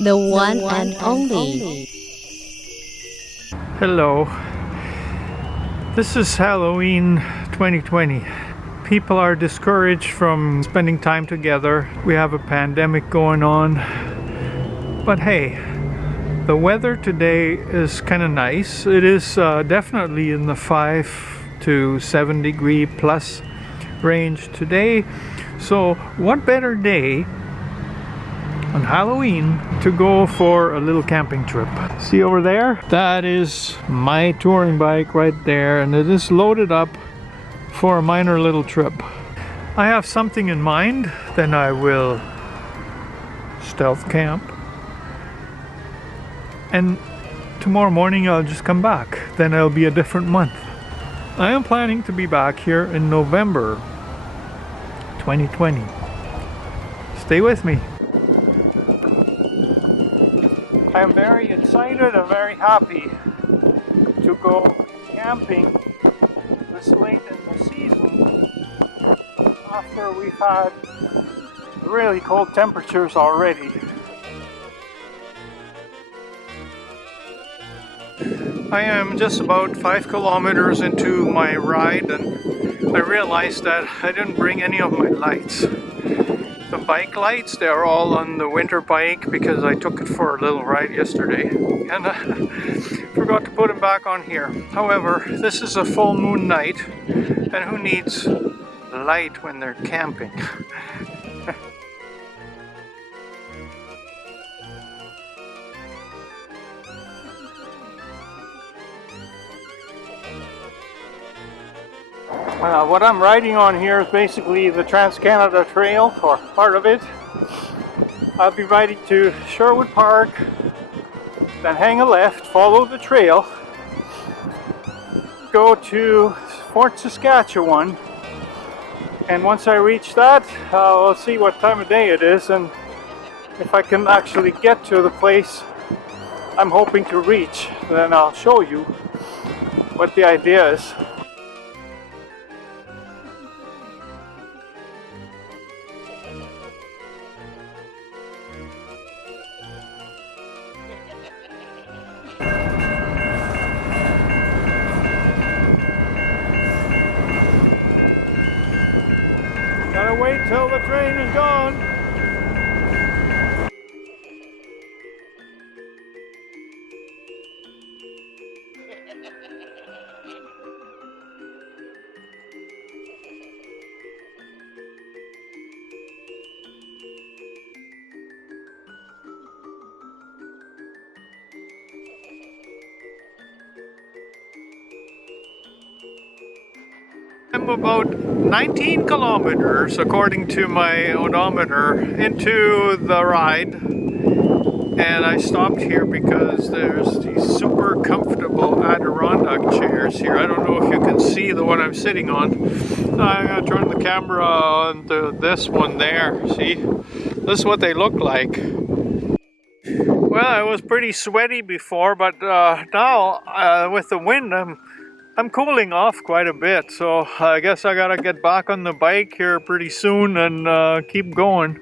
The one and only. Hello, this is Halloween 2020. People are discouraged from spending time together. We have a pandemic going on. But hey, the weather today is kind of nice. It is definitely in the 5 to 7 degree plus range today. So, what better day on Halloween to go for a little camping trip. See over there? That is my touring bike right there, and it is loaded up for a minor little trip. I have something in mind, then I will stealth camp. And tomorrow morning I'll just come back. Then it'll be a different month. I am planning to be back here in November 2020. Stay with me. I am very excited and very happy to go camping this late in the season after we've had really cold temperatures already. I am just about 5 kilometers into my ride and I realized that I didn't bring any of my lights. The bike lights, they're all on the winter bike because I took it for a little ride yesterday and forgot to put them back on here. However, this is a full moon night and who needs light when they're camping? What I'm riding on here is basically the Trans-Canada Trail, or part of it. I'll be riding to Sherwood Park, then hang a left, follow the trail, go to Fort Saskatchewan, and once I reach that, I'll see what time of day it is and if I can actually get to the place I'm hoping to reach, then I'll show you what the idea is. Gotta wait till the train is gone. I'm about 19 kilometers, according to my odometer, into the ride, and I stopped here because there's these super comfortable Adirondack chairs here. I don't know if you can see the one I'm sitting on. I'm gonna turn the camera on to this one there. See, this is what they look like. Well, I was pretty sweaty before, but now with the wind, I'm cooling off quite a bit, so I guess I gotta get back on the bike here pretty soon and keep going.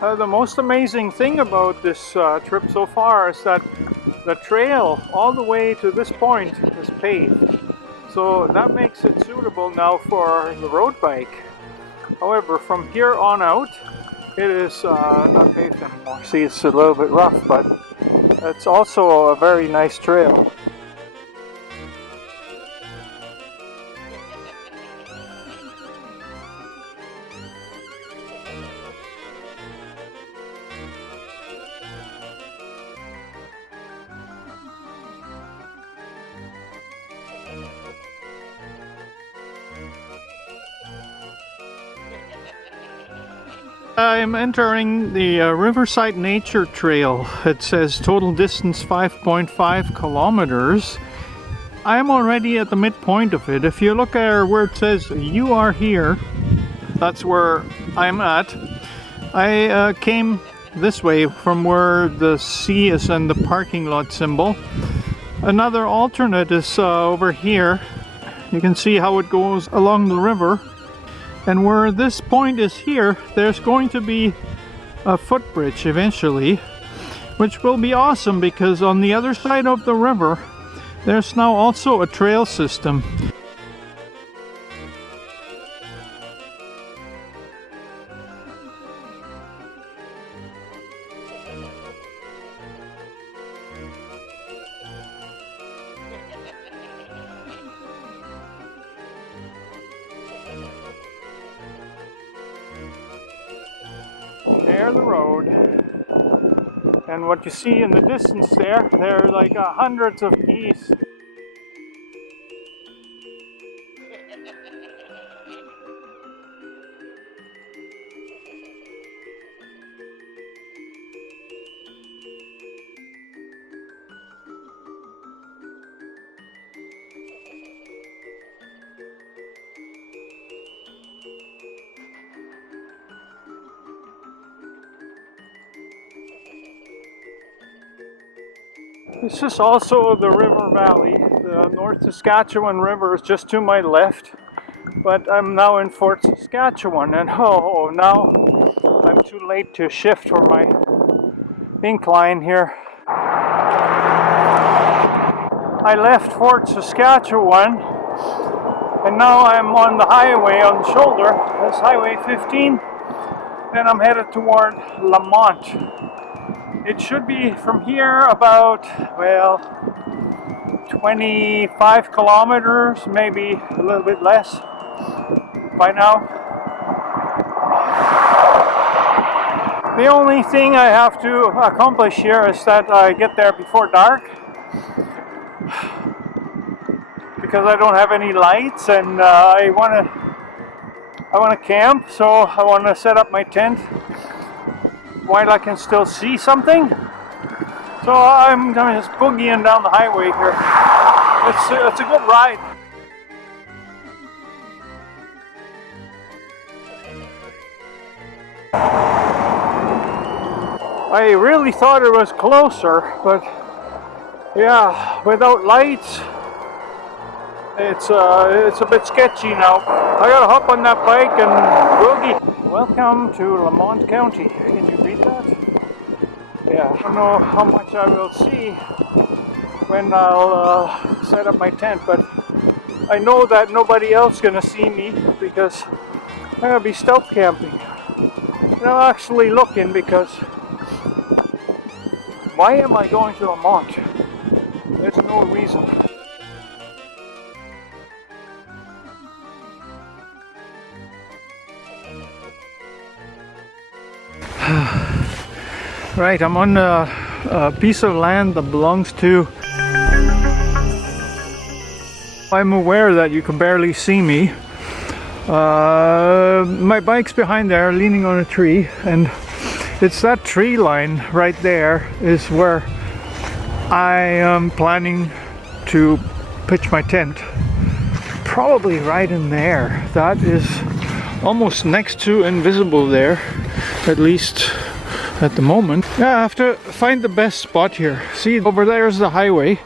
The most amazing thing about this trip so far is that the trail all the way to this point is paved. So that makes it suitable now for the road bike. However, from here on out, it is not paved anymore. See, it's a little bit rough, but it's also a very nice trail. I'm entering the Riverside Nature Trail. It says total distance 5.5 kilometers. I'm already at the midpoint of it. If you look at where it says you are here, that's where I'm at. I came this way from where the C is and the parking lot symbol. Another alternate is over here. You can see how it goes along the river. And where this point is here, there's going to be a footbridge eventually, which will be awesome because on the other side of the river, there's now also a trail system. There's the road, and what you see in the distance there are like hundreds of geese. This is also the river valley. The North Saskatchewan River is just to my left, but I'm now in Fort Saskatchewan, and oh, now I'm too late to shift for my incline here. I left Fort Saskatchewan, and now I'm on the highway on the shoulder. That's Highway 15, and I'm headed toward Lamont. It should be from here about, well, 25 kilometers, maybe a little bit less by now. The only thing I have to accomplish here is that I get there before dark, because I don't have any lights, and I want to camp, so I want to set up my tent while I can still see something. So I'm just boogieing down the highway here. It's a good ride. I really thought it was closer, but yeah, without lights, it's a bit sketchy now. I gotta hop on that bike and boogie. Welcome to Lamont County. Can you read that? Yeah, I don't know how much I will see when I'll set up my tent, but I know that nobody else is gonna see me because I'm gonna be stealth camping. And I'm actually looking because why am I going to Lamont? There's no reason. Right, I'm on a piece of land that belongs to... I'm aware that you can barely see me. My bike's behind there, leaning on a tree, and it's that tree line right there is where I am planning to pitch my tent. Probably right in there. That is almost next to invisible there, at least at the moment. Yeah, I have to find the best spot here. See, over there is the highway,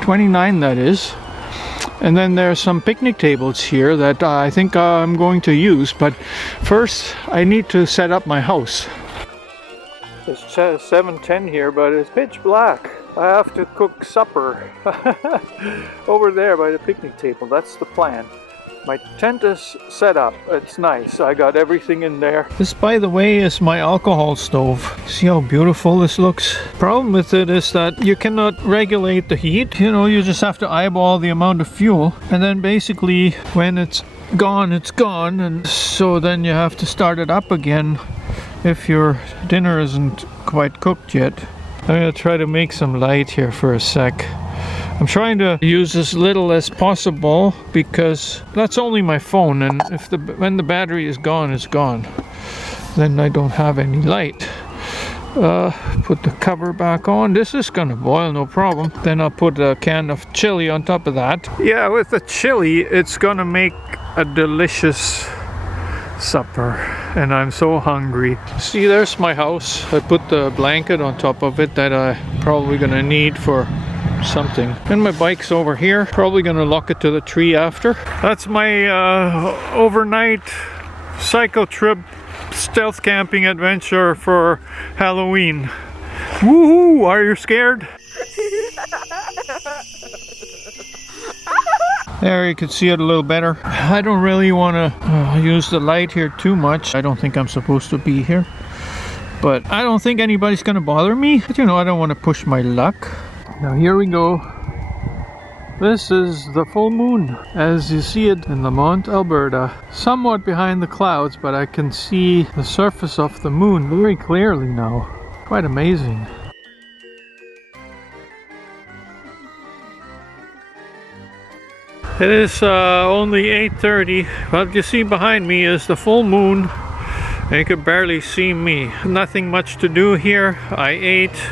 29 that is. And then there's some picnic tables here that I think I'm going to use. But first, I need to set up my house. It's 7:10 here, but it's pitch black. I have to cook supper over there by the picnic table. That's the plan. My tent is set up. It's nice. I got everything in there. This, by the way, is my alcohol stove. See how beautiful this looks? Problem with it is that you cannot regulate the heat. You know, you just have to eyeball the amount of fuel. And then basically when it's gone, it's gone. And so then you have to start it up again if your dinner isn't quite cooked yet. I'm gonna try to make some light here for a sec. I'm trying to use as little as possible because that's only my phone, and if when the battery is gone, it's gone. then I don't have any light. Put the cover back on. This is gonna boil, no problem. Then I'll put a can of chili on top of that. Yeah, with the chili, it's gonna make a delicious supper, and I'm so hungry. See, there's my house. I put the blanket on top of it that I'm probably gonna need for something. And my bike's over here. Probably gonna lock it to the tree after. That's my overnight cycle trip stealth camping adventure for Halloween. Woohoo! Are you scared? There, you can see it a little better. I don't really want to use the light here too much. I don't think I'm supposed to be here, but I don't think anybody's gonna bother me. But you know, I don't want to push my luck. Now here we go. This is the full moon as you see it in Lamont, Alberta. Somewhat behind the clouds, but I can see the surface of the moon very clearly now. Quite amazing. It is only 8:30, but you see behind me is the full moon. And you can barely see me. Nothing much to do here. I ate.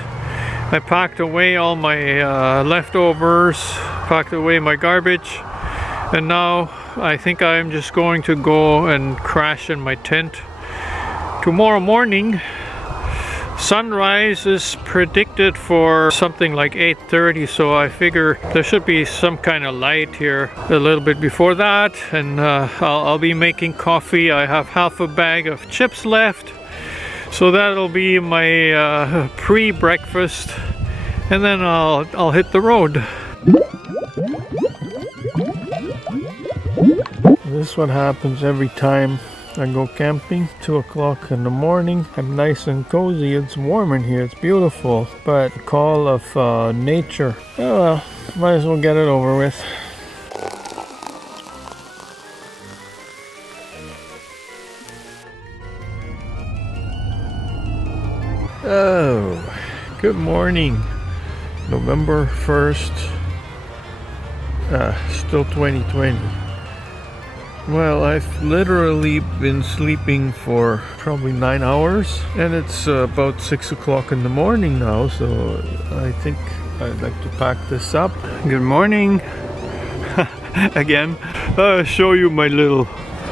I packed away all my leftovers, packed away my garbage, and now I think I'm just going to go and crash in my tent. Tomorrow morning, sunrise is predicted for something like 8:30, so I figure there should be some kind of light here a little bit before that, and I'll be making coffee. I have half a bag of chips left. So that'll be my pre-breakfast, and then I'll hit the road. This is what happens every time I go camping. 2 o'clock in the morning. I'm nice and cozy. It's warm in here. It's beautiful. But the call of nature. Oh well, might as well get it over with. Oh, good morning. November 1st, still 2020. Well, I've literally been sleeping for probably 9 hours, and it's about 6 o'clock in the morning now, so I think I'd like to pack this up. Good morning. Again, I'll show you my little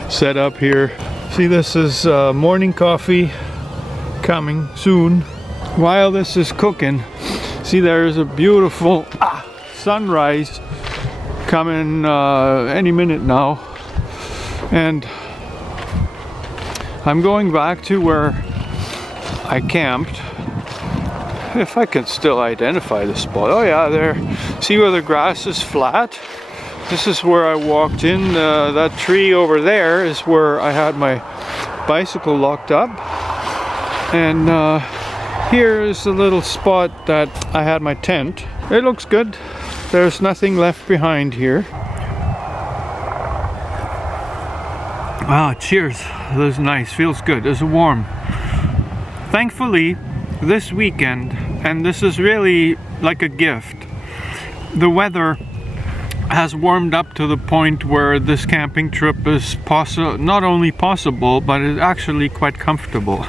setup here. See, this is morning coffee. Coming soon. While this is cooking, see, there's a beautiful sunrise coming any minute now, and I'm going back to where I camped, if I can still identify the spot. Oh yeah, there. See where the grass is flat? This is where I walked in. That tree over there is where I had my bicycle locked up. And here is the little spot that I had my tent. It looks good. There's nothing left behind here. Ah, cheers. This is nice. Feels good. It's warm. Thankfully, this weekend, and this is really like a gift, the weather has warmed up to the point where this camping trip is not only possible, but is actually quite comfortable.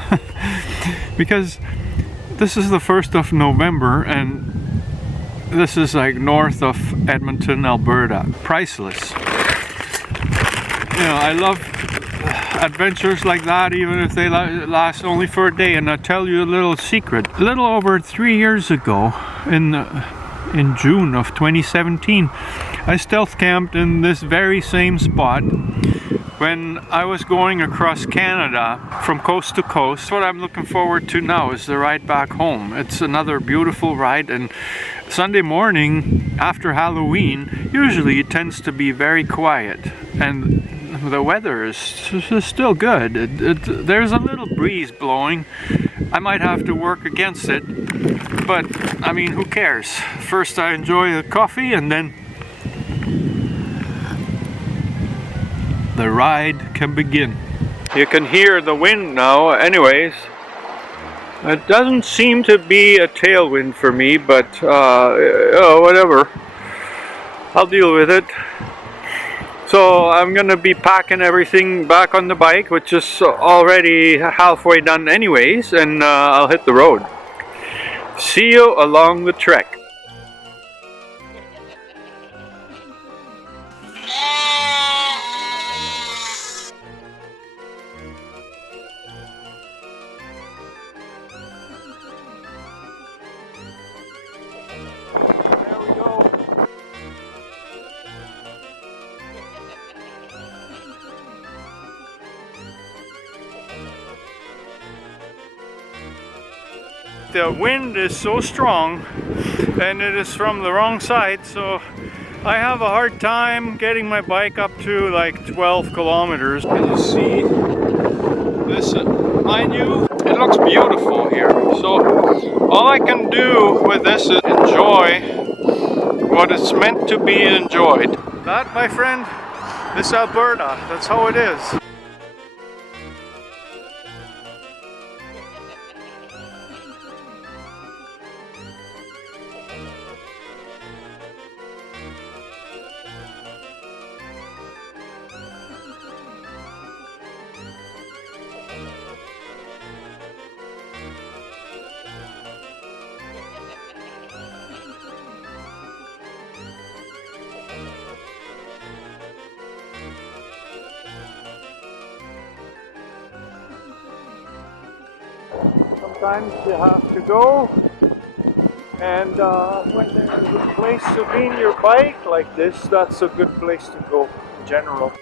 Because this is the 1st of November, and this is like north of Edmonton, Alberta. Priceless. You know, I love adventures like that, even if they last only for a day. And I'll tell you a little secret. A little over 3 years ago, in June of 2017, I stealth camped in this very same spot when I was going across Canada from coast to coast. What I'm looking forward to now is the ride back home. It's another beautiful ride, and Sunday morning after Halloween, usually it tends to be very quiet, and the weather is still good. There's a little breeze blowing. I might have to work against it, but I mean, who cares? First I enjoy the coffee, and then the ride can begin. You can hear the wind now. Anyways, it doesn't seem to be a tailwind for me, but oh, whatever. I'll deal with it. So I'm gonna be packing everything back on the bike, which is already halfway done anyways, and I'll hit the road. See you along the trek. There we go. The wind is so strong and it is from the wrong side, so I have a hard time getting my bike up to like 12 kilometers. Can you see this behind you? It looks beautiful here. So all I can do with this is enjoy what it's meant to be enjoyed. That, my friend, is Alberta. That's how it is. Sometimes you have to go, and when there's a place to lean your bike like this, that's a good place to go in general.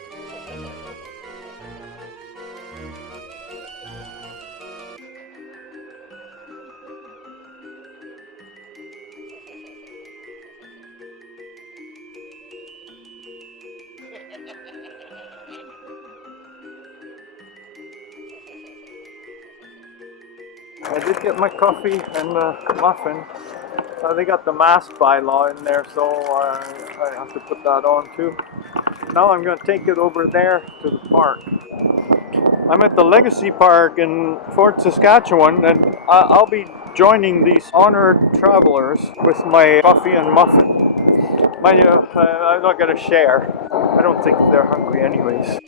I did get my coffee and muffin. They got the mask bylaw in there, so I have to put that on too. Now I'm going to take it over there to the park. I'm at the Legacy Park in Fort Saskatchewan, and I'll be joining these honored travelers with my coffee and muffin. Mind you, I'm not going to share. I don't think they're hungry anyways.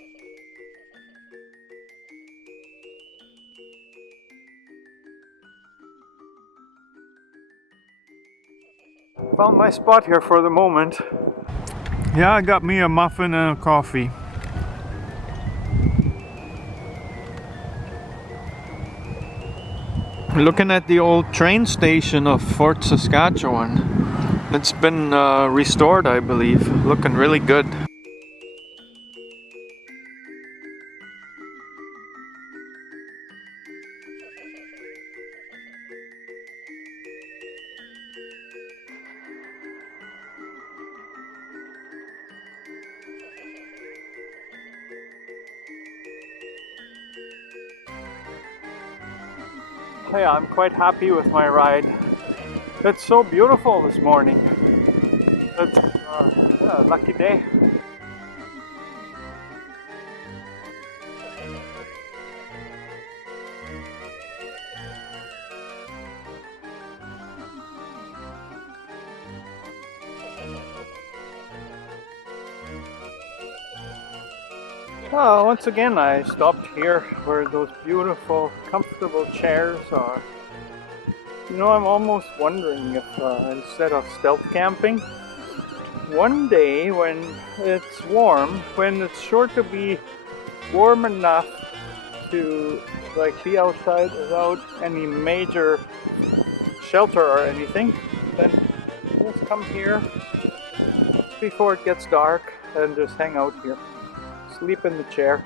Found my spot here for the moment. Yeah, I got me a muffin and a coffee. Looking at the old train station of Fort Saskatchewan. It's been restored, I believe. Looking really good. Yeah, I'm quite happy with my ride. It's so beautiful this morning. It's yeah, a lucky day. Once again I stopped here where those beautiful, comfortable chairs are. You know, I'm almost wondering if instead of stealth camping, one day when it's warm, when it's sure to be warm enough to like be outside without any major shelter or anything, then just come here before it gets dark and just hang out here. Sleep in the chair.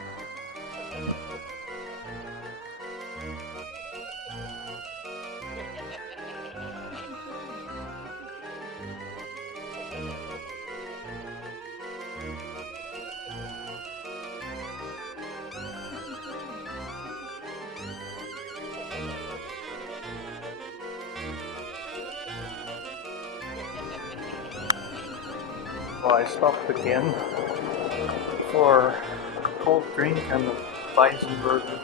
Well, I stopped again for a cold drink and a bison burger.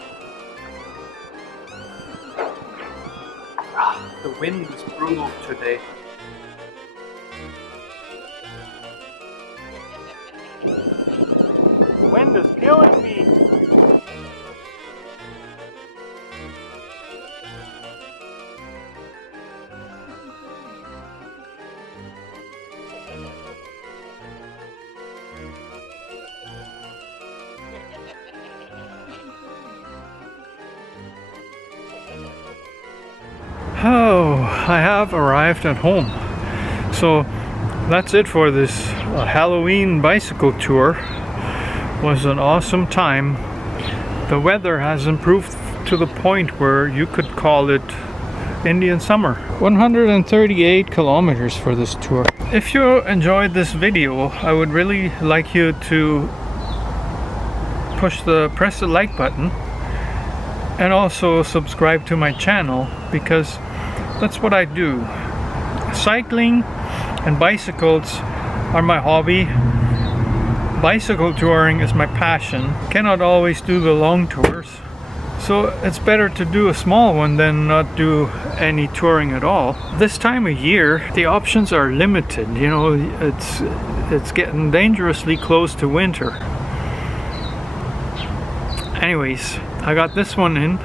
The wind is brutal today. wind is killing me. Oh, I have arrived at home. So that's it for this Halloween bicycle tour. Was an awesome time. The weather has improved to the point where you could call it Indian summer. 138 kilometers for this tour. If you enjoyed this video, I would really like you to press the like button and also subscribe to my channel, because that's what I do. Cycling and bicycles are my hobby. Bicycle touring is my passion. Cannot always do the long tours, so it's better to do a small one than not do any touring at all. This time of year, the options are limited. You know, it's getting dangerously close to winter. Anyways, I got this one in,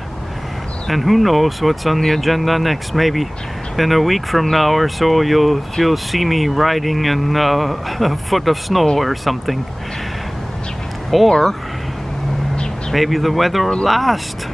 and who knows what's on the agenda next. Maybe in a week from now or so you'll see me riding in a foot of snow or something. Or maybe the weather will last.